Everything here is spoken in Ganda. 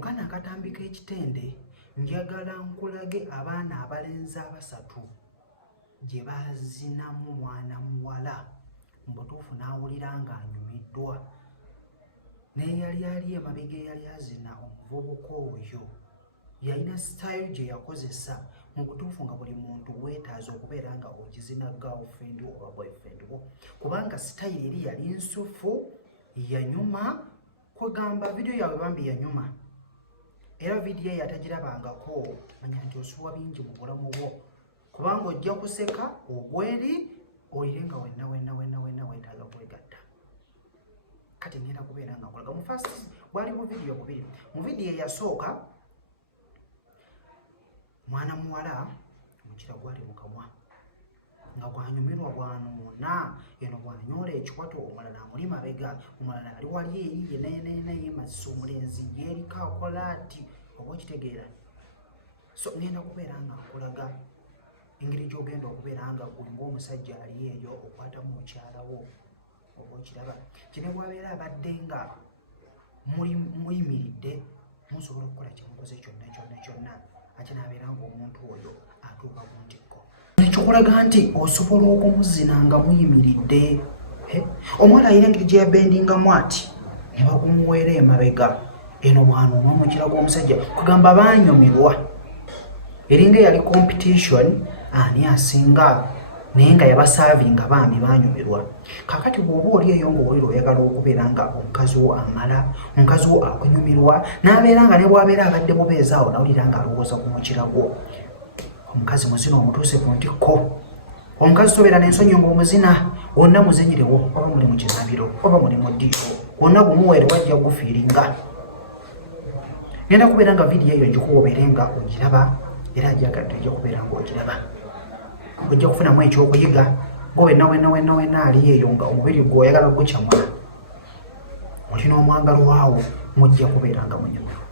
Mukana akatambi k'ekitende njagala nkulage abaana abalenzi abasatu gye bazinamu mwana muwala mbutuufu n'awulira ng'anyumiddwa n'eyali ali emabega eyali azina omuvubuka oyo yalina sitayiro gye yakozesa mu butuufu nga buli muntu weetaaza okubeera nga ogizina girlfriend oba boyfriend wo kubanga sitayiro eri yali nsufu yanyuma kwegamba vidiyo yaabwe bambi yanyuma era vidiyo yatagirabangako manya nti osuwa bingi mu bulamu bwo kubanga ojja kuseka ogweri olire nga wenna weetaaga kwegatta kati ngenda kubeera nga nkolaga mu first bwali mu vidiyo bubiri mu vidiyo eyasooka mwana muwala omukira gwali mu kamwa nga gwanyumirwa gwanuuna eno bwanyoola ekiwato omulala amuli mabega omulala ali wali eyiye naye yemazisa omulenzi yeeriko akola ati oba okitegeera so ngenda kubeera nga nkulaga engeri gy'ogenda okubeera nga gwe ng'omusajja ali eyo okwatamu mukyala wo oba okiraba kine bwabeera abadde nga muyimiridde musobola okukola kyemukoze kyonna ate n'abeera ng'omuntu oyo atuuka ku ntikko nekikulaga nti osobola okumuzina nga muyimiridde omwana alina engeri gye yabendingamu ati ne bagumuweera emabega eno bwanuuma omukira gw'omusajja kugamba baanyumirwa eringa eyali competition ani asinga naye nga yabasaavinga bambi banyumirwa kakati bw'oba oli eyo ng'owulira oyagala okubeera nga omukazi wo amala omukazi wo akunyumirwa n'abeera nga ne bw'abeera abadde bubeezaawo nawulira nga alowooza ku mukira gwo omukazi muzina omutuuse ku ntikko omukazi tobeera n'ensonyi ng'omuzina wonna muzinyirewo oba muli mu kinabiro oba muli mu ddiiro wonna gumuweere wajja gufiiringa ngenda kubeera nga vidiyo eyo njikuwa obeere nga ogiraba era ajagadde ojja kubeera nga ogiraba ojja kufunamu ekyokuyiga gwe wenna ali eyo nga omubiri gwe oyagala gukyamula olina omwagalwawo mujja kubeera nga munyumirwa